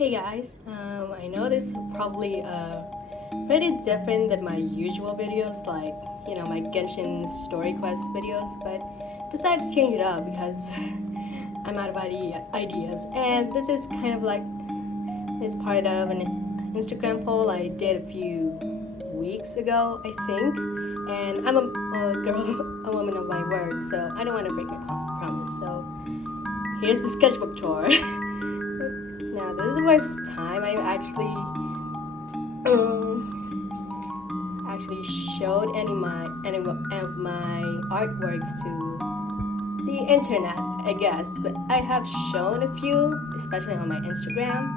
Hey guys, I know this is probably pretty different than my usual videos, like my Genshin Story Quest videos, but decided to change it up because I'm out of ideas. And this is kind of like it's part of an Instagram poll I did a few weeks ago, I think. And I'm a girl, a woman of my word, so I don't want to break my promise. So here's the sketchbook tour. Now this is the first time I actually showed any of my artworks to the internet, I guess. But I have shown a few, especially on my Instagram.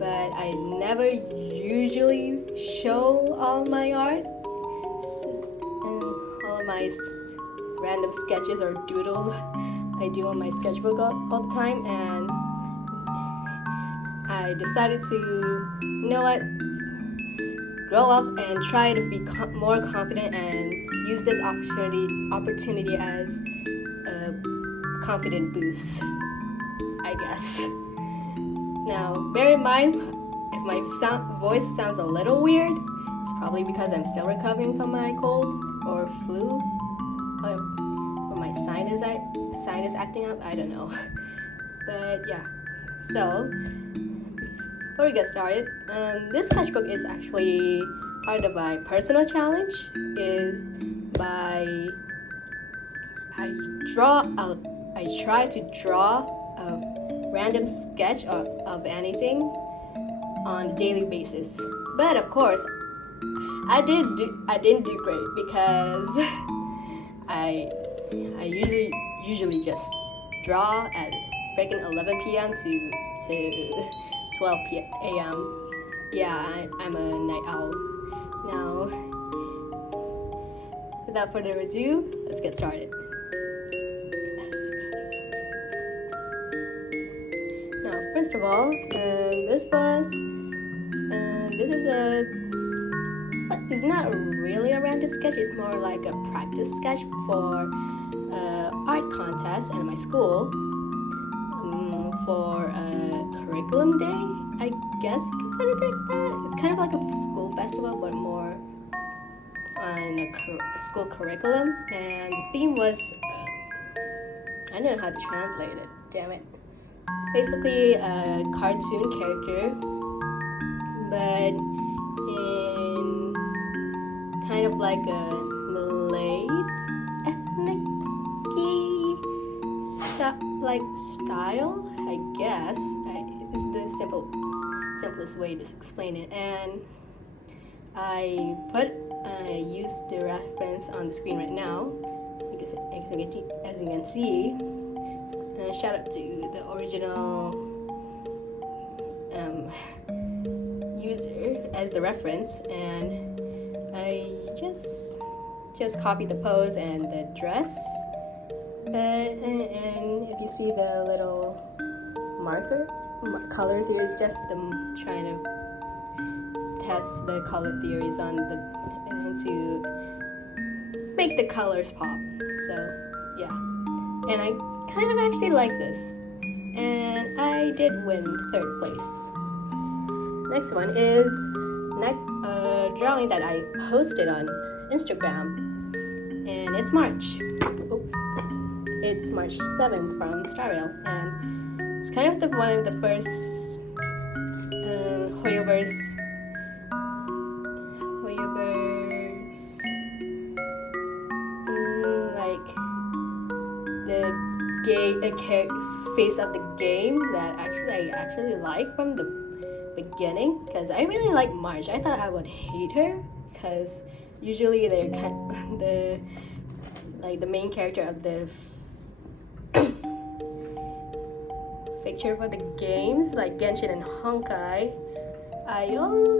But I never usually show all my art and all of my random sketches or doodles I do on my sketchbook all the time. And I decided to, grow up and try to be more confident and use this opportunity as a confident boost, I guess. Now, bear in mind, if my voice sounds a little weird, it's probably because I'm still recovering from my cold or flu, or my sinus acting up, I don't know. But yeah, so before we get started, this sketchbook is actually part of my personal challenge. I try to draw a random sketch of anything on a daily basis. But of course, I didn't do great because I usually just draw at freaking 11 p.m. to 12 a.m. Yeah, I'm a night owl. Now, without further ado, let's get started. Now, first of all, this is not really a random sketch. It's more like a practice sketch for art contest at my school. For a curriculum day, I guess you can kind of think that. It's kind of like a school festival, but more on a school curriculum. And the theme was, I don't know how to translate it, damn it. Basically a cartoon character, but in kind of like a Malay style, I guess. It's the simplest way to explain it. And I used the reference on the screen right now, because as you can see. Shout out to the original user as the reference, and I just copied the pose and the dress. And if you see the little colors here, is just them trying to test the color theories and to make the colors pop. So yeah, and I kind of actually like this, and I did win 3rd place. Next one is a drawing that I posted on Instagram, and it's March. It's March 7th from Starrail, and it's kind of one of the first Hoyoverse like the face of the game that I actually like from the beginning, because I really like March. I thought I would hate her because usually they're the main character of the picture for the games, like Genshin and Honkai. I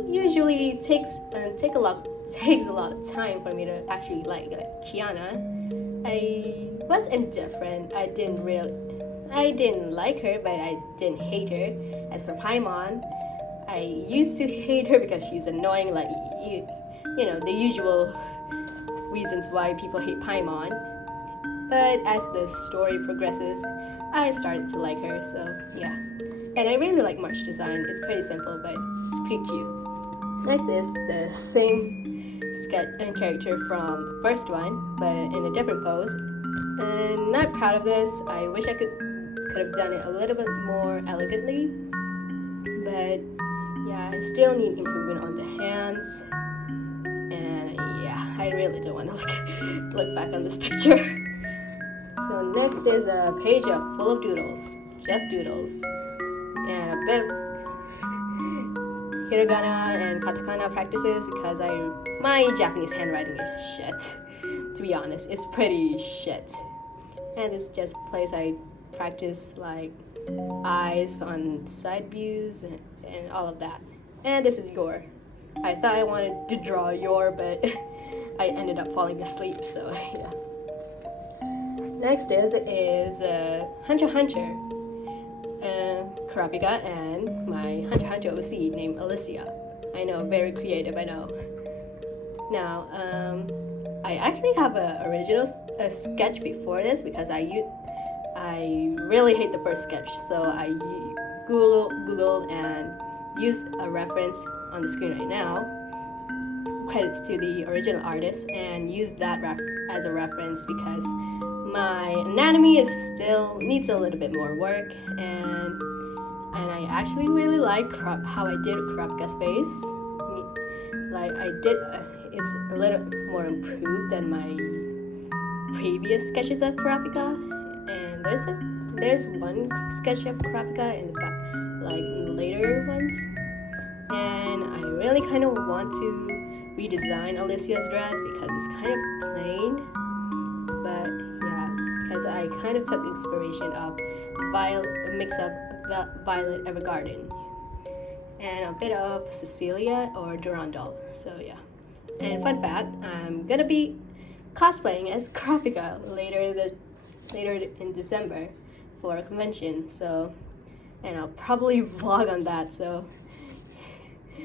usually takes a lot of time for me to actually like Kiana. I was indifferent. I didn't like her, but I didn't hate her. As for Paimon, I used to hate her because she's annoying, like the usual reasons why people hate Paimon. But as the story progresses, I started to like her, so yeah. And I really like March design. It's pretty simple, but it's pretty cute. Next is the same sketch and character from the first one, but in a different pose. And not proud of this. I wish I could have done it a little bit more elegantly, but yeah, I still need improvement on the hands. And yeah, I really don't want to look back on this picture. So next is a page full of doodles, just doodles, and a bit of hiragana and katakana practices because my Japanese handwriting is shit. To be honest, it's pretty shit. And it's just a place I practice like eyes on side views and all of that. And this is your. I thought I wanted to draw your, but I ended up falling asleep, so yeah. Next is Hunter x Hunter Kurapika and my Hunter x Hunter OC named Alicia. I know, very creative, I know. Now, I actually have an original sketch before this because I really hate the first sketch, so I Googled and used a reference on the screen right now, credits to the original artist, and used that as a reference because my anatomy needs a little bit more work, and I actually really like how I did Kurapika's face. Like I did, it's a little more improved than my previous sketches of Kurapika, and there's one sketch of Kurapika in the back, like later ones, and I really kind of want to redesign Alicia's dress because it's kind of plain, but yeah, because I kind of took inspiration of a mix of Violet Evergarden and a bit of Cecilia or Durandal, so yeah. And fun fact, I'm gonna be cosplaying as Kurapika later in December for a convention, so, and I'll probably vlog on that, so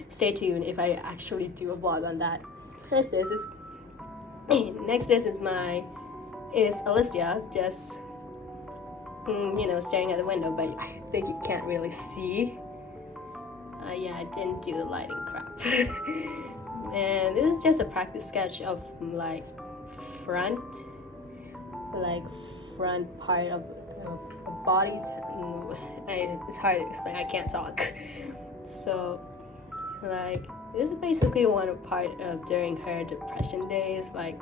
stay tuned if I actually do a vlog on that. Next is Alicia just staring at the window, but I think you can't really see. Yeah, I didn't do the lighting crap. And this is just a practice sketch of like front part of a body. It's hard to explain. I can't talk. So, like, this is basically one part of during her depression days. Like,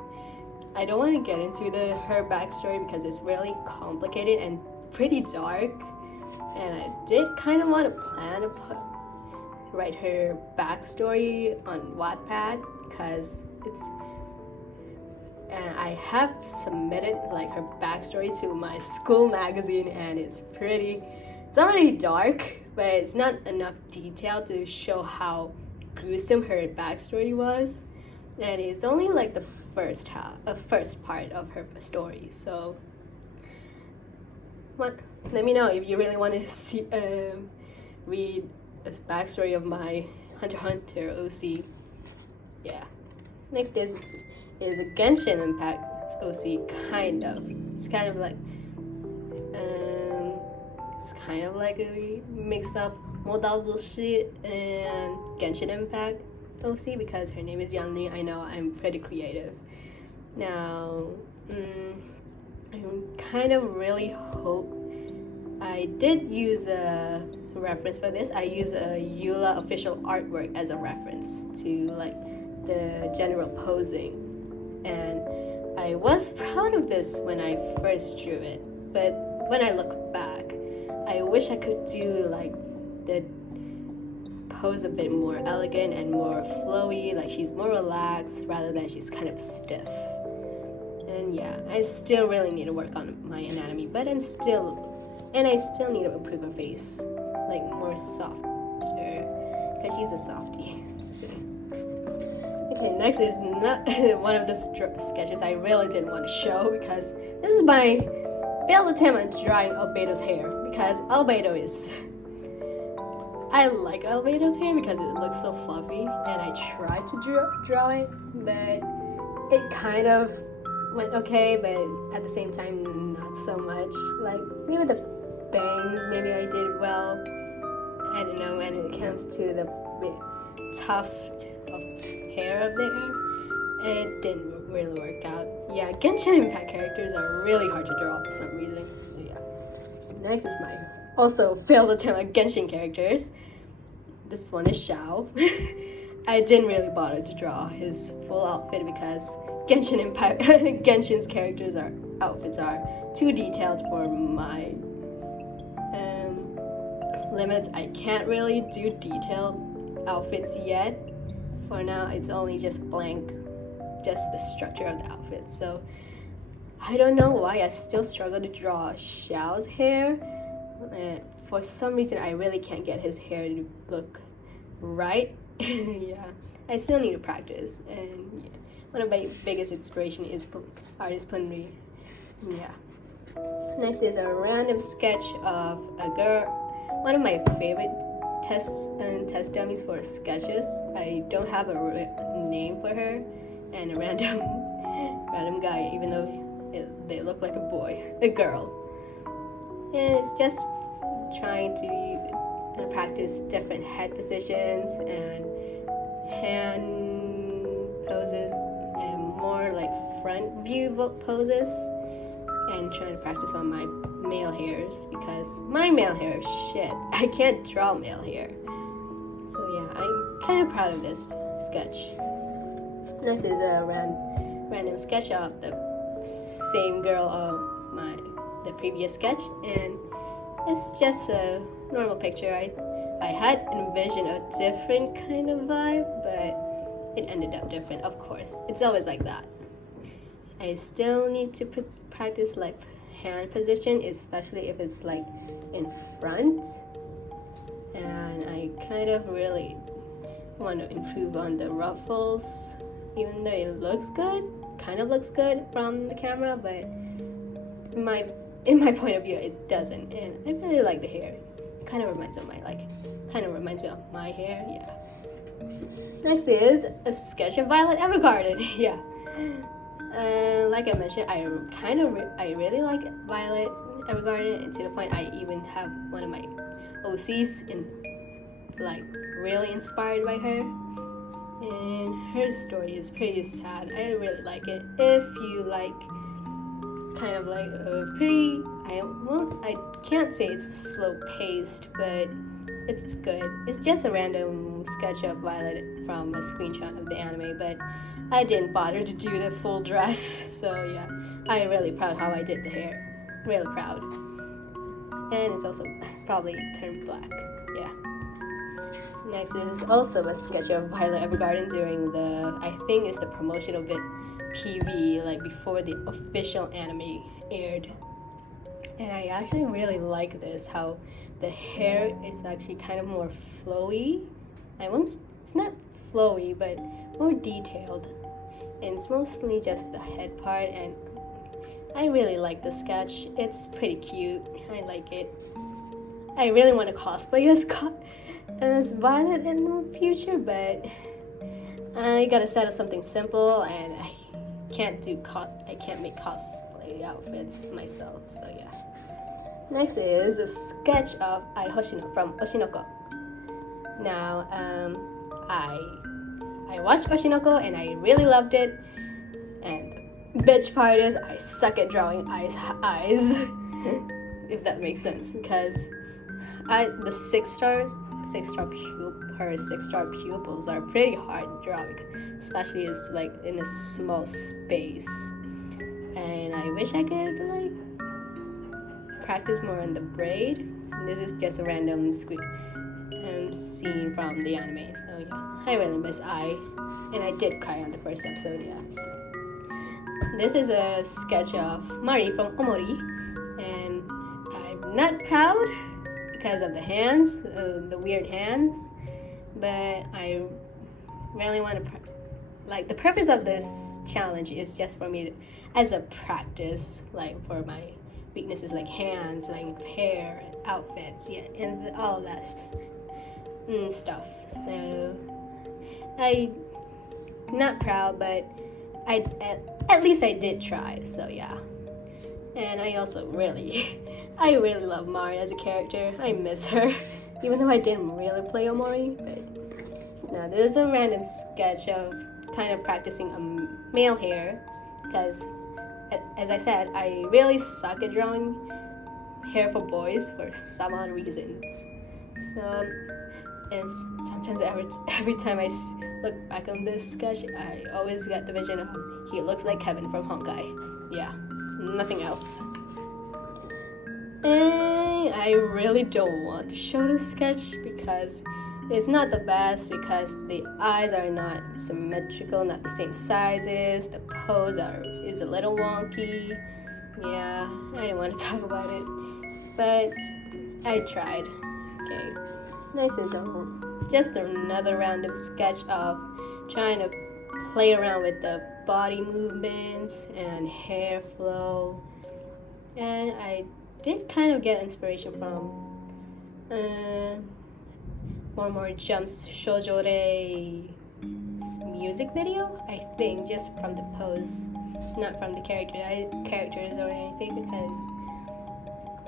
I don't want to get into her backstory because it's really complicated and pretty dark. And I did kind of want to plan to write her backstory on Wattpad because and I have submitted like her backstory to my school magazine, and it's already dark, but it's not enough detail to show how gruesome her backstory was, and it's only like the first part of her story. So let me know if you really want to read a backstory of my Hunter x Hunter OC. Yeah. Next is a Genshin Impact OC, kind of. It's kind of like a mix of Modal Zoshi and Genshin Impact OC because her name is Yanli. I know, I'm pretty creative. Now, I kind of really hope I did use a reference for this. I use a Eula official artwork as a reference to like the general posing, and I was proud of this when I first drew it, but when I look back, I wish I could do like the pose a bit more elegant and more flowy, like she's more relaxed rather than she's kind of stiff. And yeah, I still really need to work on my anatomy, but I still need to improve her face, like more softer, because she's a softie. Okay, next is not one of the sketches I really didn't want to show because this is my failed attempt at drawing Albedo's hair, because I like Albedo's hair because it looks so fluffy, and I tried to draw it, but it kind of went okay, but at the same time not so much. Like maybe the bangs, maybe I did well, I don't know, when it comes to the tuft of hair of their hair, it didn't really work out. Yeah, Genshin Impact characters are really hard to draw for some reason. So yeah. Next is my also failed attempt at Genshin characters. This one is Xiao. I didn't really bother to draw his full outfit because Genshin's outfits are too detailed for my limits. I can't really do detailed outfits yet. For now, it's only just blank, just the structure of the outfit. So I don't know why I still struggle to draw Xiao's hair. For some reason, I really can't get his hair to look right. Yeah, I still need to practice. And yeah, one of my biggest inspiration is artist Punri. Yeah. Next is a random sketch of a girl. One of my favorite test dummies for sketches. I don't have a name for her, and a random guy, even though they look like a girl. And it's just trying to practice different head positions and hand poses and more like front view poses, and trying to practice on my male hairs because my male hair is shit. I can't draw male hair. So yeah, I'm kind of proud of this sketch. Next is a random sketch of the same girl of the previous sketch, and it's just a normal picture. I had envisioned a different kind of vibe, but it ended up different. Of course, it's always like that. I still need to practice like hand position, especially if it's like in front, and I kind of really want to improve on the ruffles, even though it looks good from the camera, but in my point of view it doesn't, and I really like the hair. It kind of reminds me of my hair. Yeah. Next is a sketch of Violet Evergarden. Yeah. Like I mentioned, I really like Violet Evergarden, and to the point I even have one of my OCs really inspired by her. And her story is pretty sad. I really like it. If you like kind of like a pretty, I can't say it's slow paced, but it's good. It's just a random sketch of Violet from a screenshot of the anime, but I didn't bother to do the full dress. So yeah, I'm really proud how I did the hair. Really proud. And it's also probably turned black. Yeah. Next is also a sketch of Violet Evergarden during I think it's the promotional PV, like before the official anime aired. And I actually really like this, how the hair is actually kind of more flowy. It's not flowy, but more detailed. And it's mostly just the head part, and I really like the sketch. It's pretty cute. I like it. I really want to cosplay as Violet in the future, but I gotta settle something simple, and I can't make cosplay outfits myself. So yeah. Next is a sketch of Ai Hoshino from Oshinoko. Now, I watched Oshinoko and I really loved it. And the bitch part is I suck at drawing eyes, if that makes sense, because her six star pupils are pretty hard to draw, especially it's like in a small space. And I wish I could practice more on the braid. This is just a random scene from the anime. So yeah, I really miss Ai, and I did cry on the first episode. Yeah. This is a sketch of Mari from Omori, and I'm not proud because of the hands, the weird hands, but I really want to the purpose of this challenge is just for me as a practice, for my weaknesses like hands, hair, outfits, yeah, and all of that stuff. So I'm not proud, but at least I did try. So yeah. And I also I really love Mari as a character. I miss her. even though I didn't really play Omori. But no, this is a random sketch of kind of practicing a male hair, because as I said, I really suck at drawing hair for boys for some odd reasons. So, and sometimes every time I look back on this sketch, I always get the vision of he looks like Kevin from Honkai. Yeah, nothing else. And I really don't want to show this sketch because it's not the best, because the eyes are not symmetrical, not the same sizes, the pose is a little wonky. Yeah, I didn't want to talk about it, but I tried. Okay, next is just another random sketch of trying to play around with the body movements and hair flow, and I did kind of get inspiration from More Jumps Shoujore music video, I think, just from the pose, not from the characters or anything, because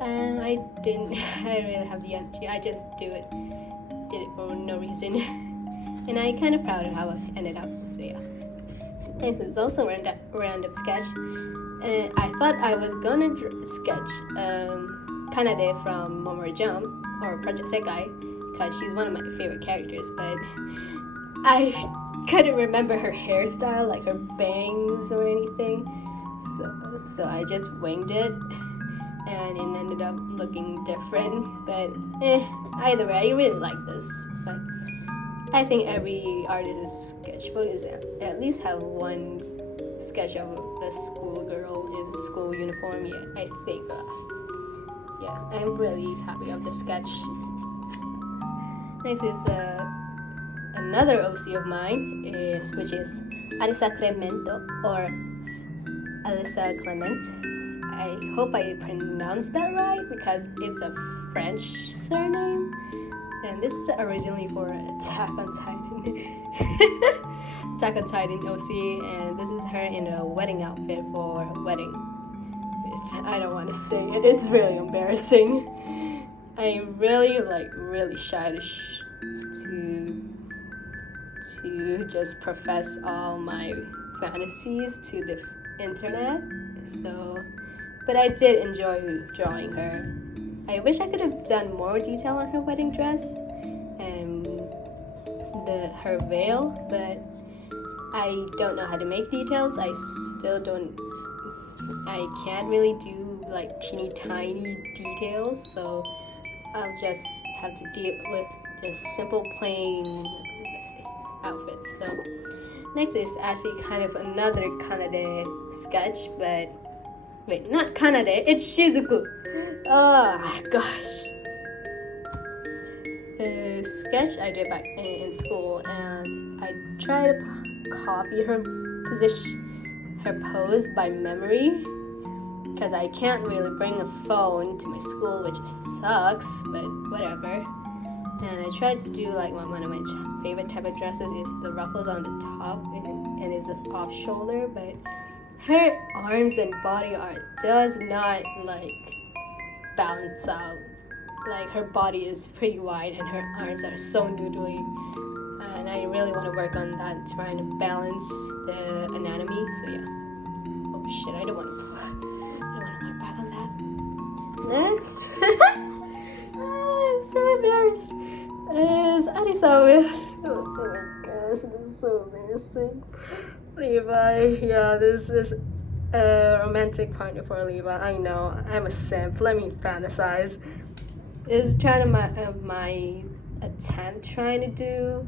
I really have the energy. I just did it for no reason, and I'm kind of proud of how it ended up. So yeah, and this is also a random sketch. I thought I was gonna sketch Kanade from Momori Jump or Project Sekai, because she's one of my favorite characters, but I couldn't remember her hairstyle, like her bangs or anything, so I just winged it, and it ended up looking different. But either way, I really like this. But I think every artist's sketchbook is at least have one sketch of a schoolgirl in school uniform. Yeah, I think. Yeah, I'm really happy of the sketch. Next is another OC of mine, which is Alisa Clemento, or Alisa Clement. I hope I pronounced that right, because it's a French surname. And this is originally for Attack on Titan. Attack on Titan OC, and this is her in a wedding outfit for a wedding. I don't want to say it, it's really embarrassing. I'm really shy to just profess all my fantasies to the internet. So, but I did enjoy drawing her. I wish I could have done more detail on her wedding dress and her veil, but I don't know how to make details. I can't really do like teeny tiny details, so I'll just have to deal with just simple plain outfits. So next is actually kind of another Kanade sketch, but wait, not Kanade, it's Shizuku. Oh gosh. A sketch I did back in school, and I tried to copy her pose by memory, because I can't really bring a phone to my school, which sucks, but whatever. And I tried to do like one of my favorite type of dresses is the ruffles on the top and is off shoulder, but her arms and body art does not like balance out. Like her body is pretty wide and her arms are so noodly, and I really want to work on that, trying to balance the anatomy. So yeah. Oh shit! I don't want to look back on that. Next, I'm so embarrassed. Is Arisa with? Oh my gosh, this is so embarrassing. Levi, yeah, this is a romantic partner for Levi. I know, I'm a simp. Let me fantasize. Is trying to my attempt trying to do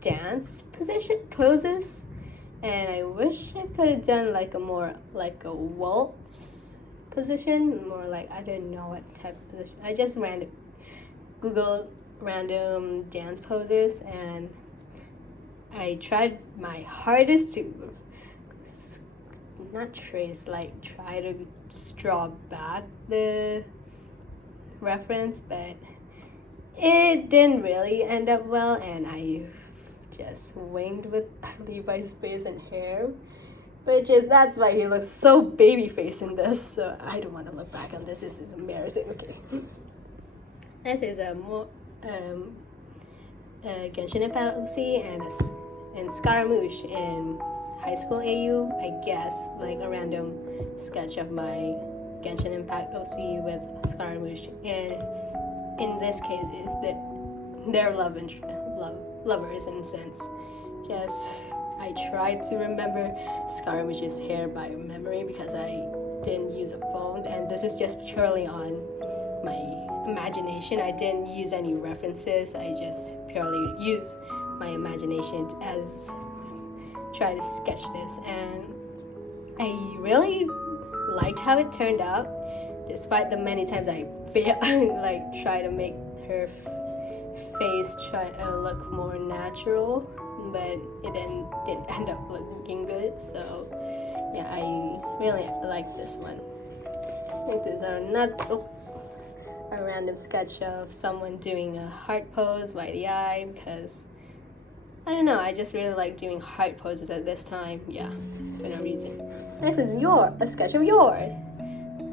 dance poses, and I wish I could have done like a waltz position, more like, I don't know what type of position. I just Googled random dance poses, and I tried my hardest to try to draw back the reference, but it didn't really end up well, and I just winged with Levi's face and hair, that's why he looks so baby face in this. So I don't want to look back on this. This is embarrassing. Okay, this is Genshin Impact OC and Scaramouche in high school AU. I guess like a random sketch of my Genshin Impact OC with Scaramouche, and in this case is that they're lovers in a sense. Just I tried to remember Scaramouche's hair by memory because I didn't use a phone, and this is just purely on my imagination. I didn't use any references. I just purely used my imagination as try to sketch this, and I really liked how it turned out, despite the many times I like try to make her face try look more natural, but it didn't end up looking good. So yeah, I really like this one. I think there's a random sketch of someone doing a heart pose by the eye, because I don't know, I just really like doing heart poses at this time. Yeah, for no reason. Next is a sketch of yours,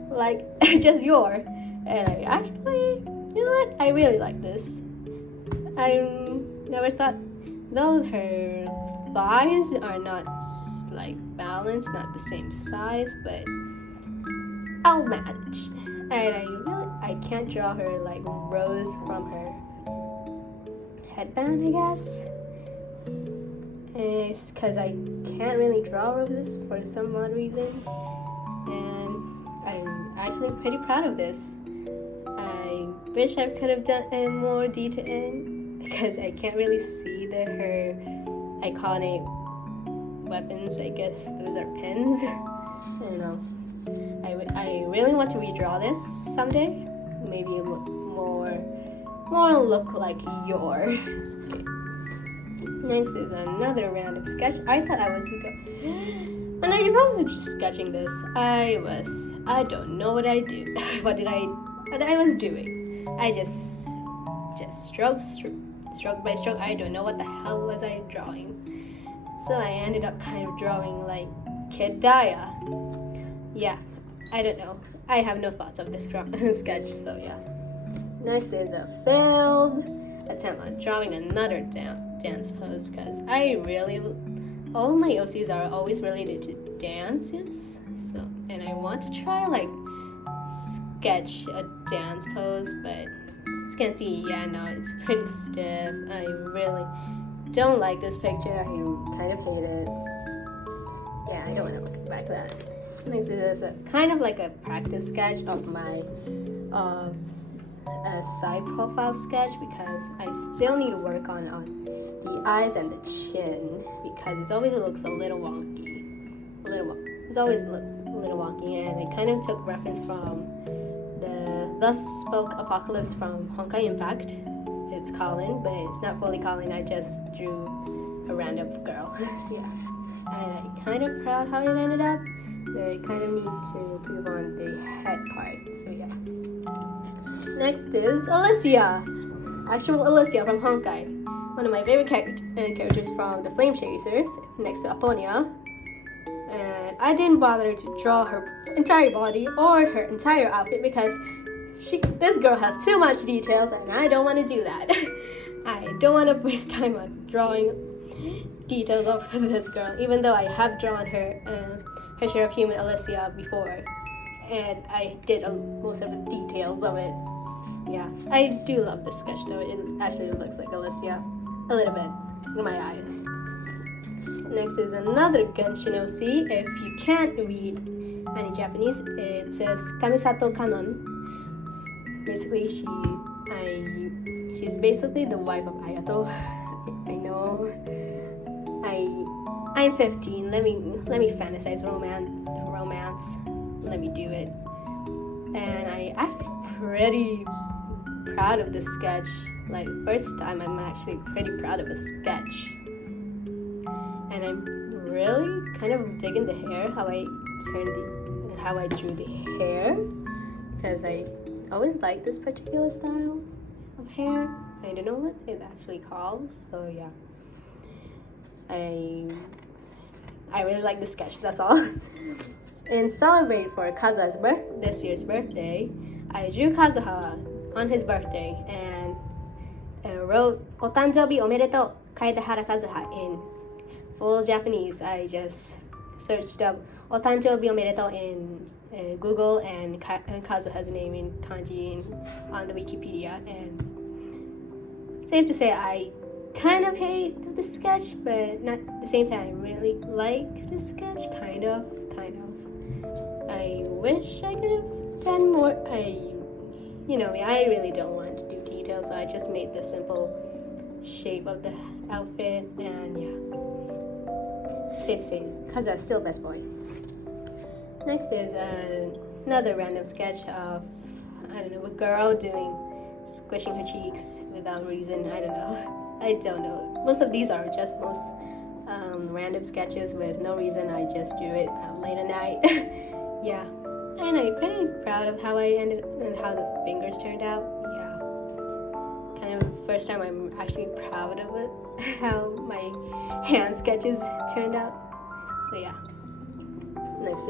like just yours, and I actually, you know what, I really like this. I never thought, though her thighs are not like balanced, not the same size, but I'll manage. And I can't draw her like rose from her headband, I guess. It's because I can't really draw roses for some odd reason, and I'm actually pretty proud of this. I wish I could have done more detail because I can't really see her iconic weapons. I guess those are pins. I don't know. I really want to redraw this someday. Maybe more look like your. Okay. Next is another random sketch. I thought I was when I was sketching this, I don't know what I do. what I was doing. I just stroke by stroke. I don't know what the hell was I drawing. So I ended up kind of drawing like Kid Daya. Yeah, I don't know. I have no thoughts of this sketch, so yeah. Next is a failed attempt on drawing another dance pose, because all my OCs are always related to dances, so, and I want to try like sketch a dance pose, but as you can see, yeah, no, it's pretty stiff. I really don't like this picture. I kind of hate it. Yeah, I don't want to look back at that. Next is a kind of like a practice sketch of my a side profile sketch, because I still need to work on the eyes and the chin, because it always looks a little wonky. It's always a little wonky, and I kind of took reference from the Thus Spoke Apocalypse from Honkai Impact. It's Colin, but it's not fully Colin. I just drew a random girl. Yeah, and I'm kind of proud how it ended up, but I kind of need to improve on the head part. So yeah. Next is Alicia, actual Alicia from Honkai, one of my favorite characters from the Flame Chasers, next to Aponia. And I didn't bother to draw her entire body or her entire outfit because this girl has too much details, and I don't want to do that. I don't want to waste time on drawing details of this girl, even though I have drawn her share of human Alicia before, and I did most of the details of it. Yeah, I do love this sketch though. It actually looks like Alicia a little bit in my eyes. Next is another Genshin OC. If you can't read any Japanese, it says Kamisato Kanon. Basically, she's basically the wife of Ayato. I know. I'm 15. Let me fantasize romance. Let me do it. And I'm pretty proud of this sketch. Like, first time I'm actually pretty proud of a sketch. And I'm really kind of digging the hair, how I drew the hair, because I always liked this particular style of hair. I don't know what it actually calls, so yeah. I really like this sketch, that's all. And celebrate for Kazuha's this year's birthday, I drew Kazuha on his birthday, and wrote お誕生日おめでとう Kaida Harakazuha in full Japanese. I just searched up お誕生日おめでとう in Google and Kazuha's name in kanji on the Wikipedia, and safe to say I kind of hate the sketch, but not at the same time really like the sketch. Kind of. I wish I could have done more. I really don't want to do details, so I just made the simple shape of the outfit, and yeah. Safe to say, Kazuha's still best boy. Next is another random sketch of, a girl squishing her cheeks without reason. I don't know. Most of these are just random sketches with no reason. I just do it late at night. Yeah. And I'm pretty proud of how I ended and how the fingers turned out. Yeah. Kind of first time I'm actually proud of it, how my hand sketches turned out. So yeah. Next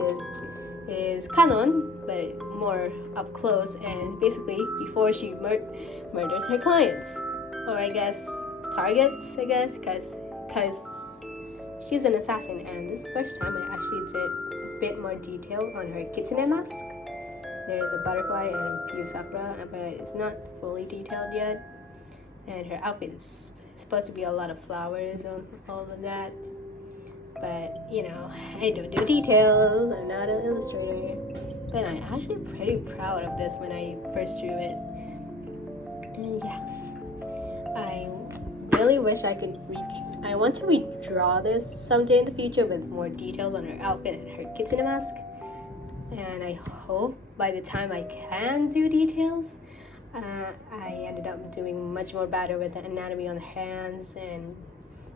is Canon, but more up close, and basically before she murders her clients, or I guess targets, because she's an assassin, and this is the first time I actually did a bit more detail on her kitsune mask. There's a butterfly and Pyu Sakura, but it's not fully detailed yet, and her outfit is supposed to be a lot of flowers and all of that. But, I don't do details, I'm not an illustrator. But I'm actually pretty proud of this when I first drew it. And yeah, I really wish I want to redraw this someday in the future with more details on her outfit and her kitsune mask. And I hope by the time I can do details, I ended up doing much more better with the anatomy on the hands and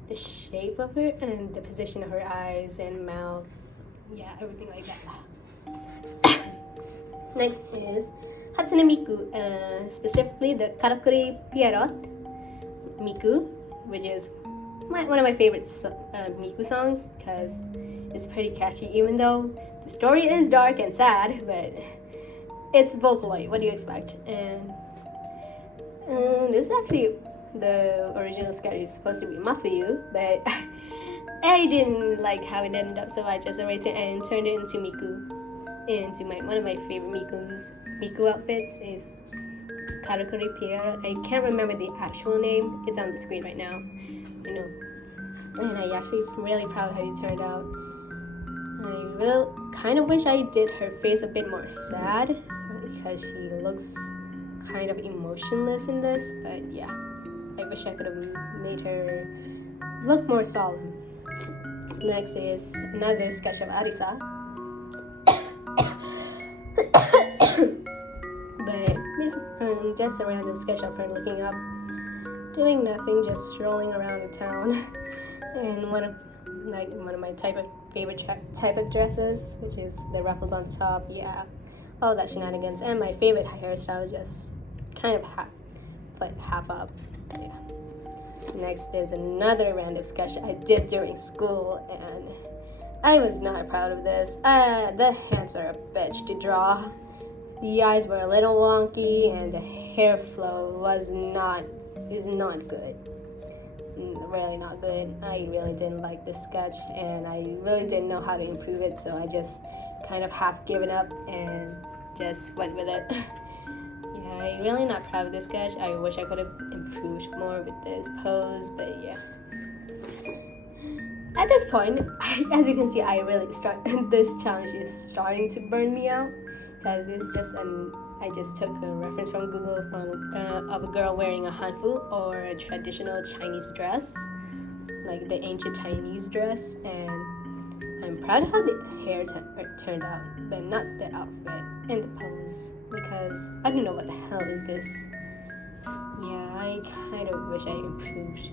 the shape of her and the position of her eyes and mouth. Yeah, everything like that. Next is Hatsune Miku, specifically the Karakuri Pierrot Miku, which is one of my favorite Miku songs because it's pretty catchy, even though the story is dark and sad, but it's Vocaloid. What do you expect? And this is actually the original sketch is supposed to be Mafuyu, but I didn't like how it ended up, so I just erased it and turned it into Miku. One of my favorite Miku outfits is Karakuri Pierre. I can't remember the actual name. It's on the screen right now. And I actually really proud how it turned out. I really kind of wish I did her face a bit more sad because she looks kind of emotionless in this, but yeah. I wish I could have made her look more solemn. Next is another sketch of Arisa. But just a random sketch of her looking up, doing nothing, just strolling around the town. And one of my favorite type of dresses, which is the ruffles on top. Yeah, all that shenanigans. And my favorite hairstyle, just kind of half up. Yeah. Next is another random sketch I did during school, and I was not proud of this. The hands were a bitch to draw. The eyes were a little wonky, and the hair flow is not good. Really not good. I really didn't like this sketch, and I really didn't know how to improve it, so I just kind of half given up and just went with it. I'm really not proud of this sketch. I wish I could have improved more with this pose, but yeah. At this point, as you can see, this challenge is starting to burn me out because I just took a reference from Google of a girl wearing a hanfu, or a traditional Chinese dress, like the ancient Chinese dress, and I'm proud of how the hair turned out, but not the outfit and the pose. Because I don't know what the hell is this. Yeah, I kind of wish I improved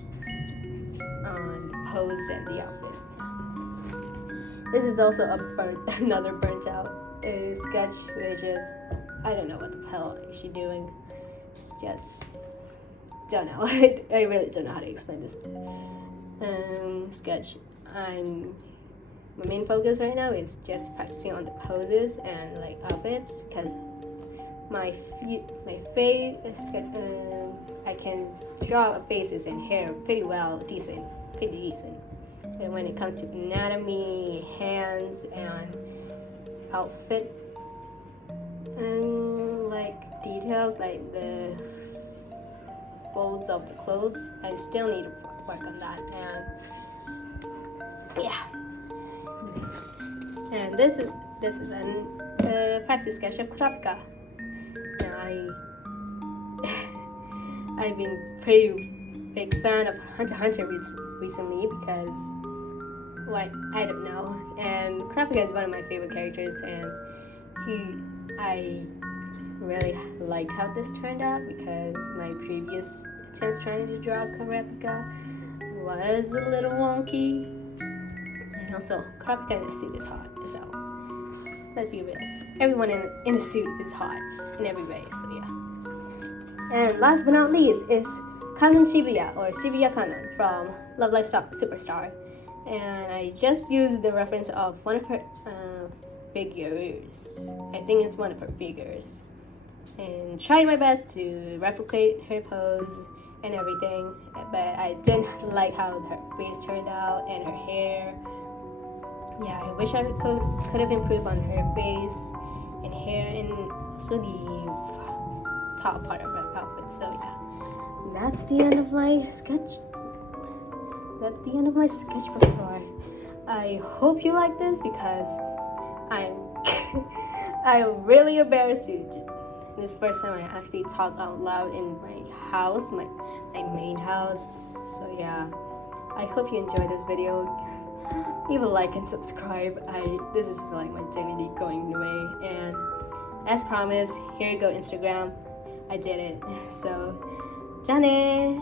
on the pose and the outfit. This is also another burnt out sketch, which is, I don't know what the hell is she doing. It's just, don't know. I really don't know how to explain this sketch. My main focus right now is just practicing on the poses and like outfits, because my I can draw faces and hair pretty decent. And when it comes to anatomy, hands, and outfit, and like details like the folds of the clothes, I still need to work on that. And yeah, and this is a practice sketch of Krapka. I've been pretty big fan of Hunter x Hunter recently because, like, I don't know. And Krapka is one of my favorite characters, and I really liked how this turned out because my previous attempts trying to draw Krapka was a little wonky. And also, Krapka in a suit is hot as hell. Let's be real. Everyone in a suit is hot in every way, so yeah. And last but not least is Kanon Shibuya, or Shibuya Kanon from Love Live Superstar. And I just used the reference of one of her figures. I think it's one of her figures. And tried my best to replicate her pose and everything. But I didn't like how her face turned out and her hair. Yeah, I wish I could have improved on her face and hair and also the top part of her outfit. So yeah, that's the end of my sketchbook tour. I hope you like this because I'm really embarrassed. This is the first time I actually talk out loud in my house, my main house. So yeah, I hope you enjoyed this video. Leave a like and subscribe. This is like my dignity going away. And as promised, here you go Instagram. I did it. So, Jane!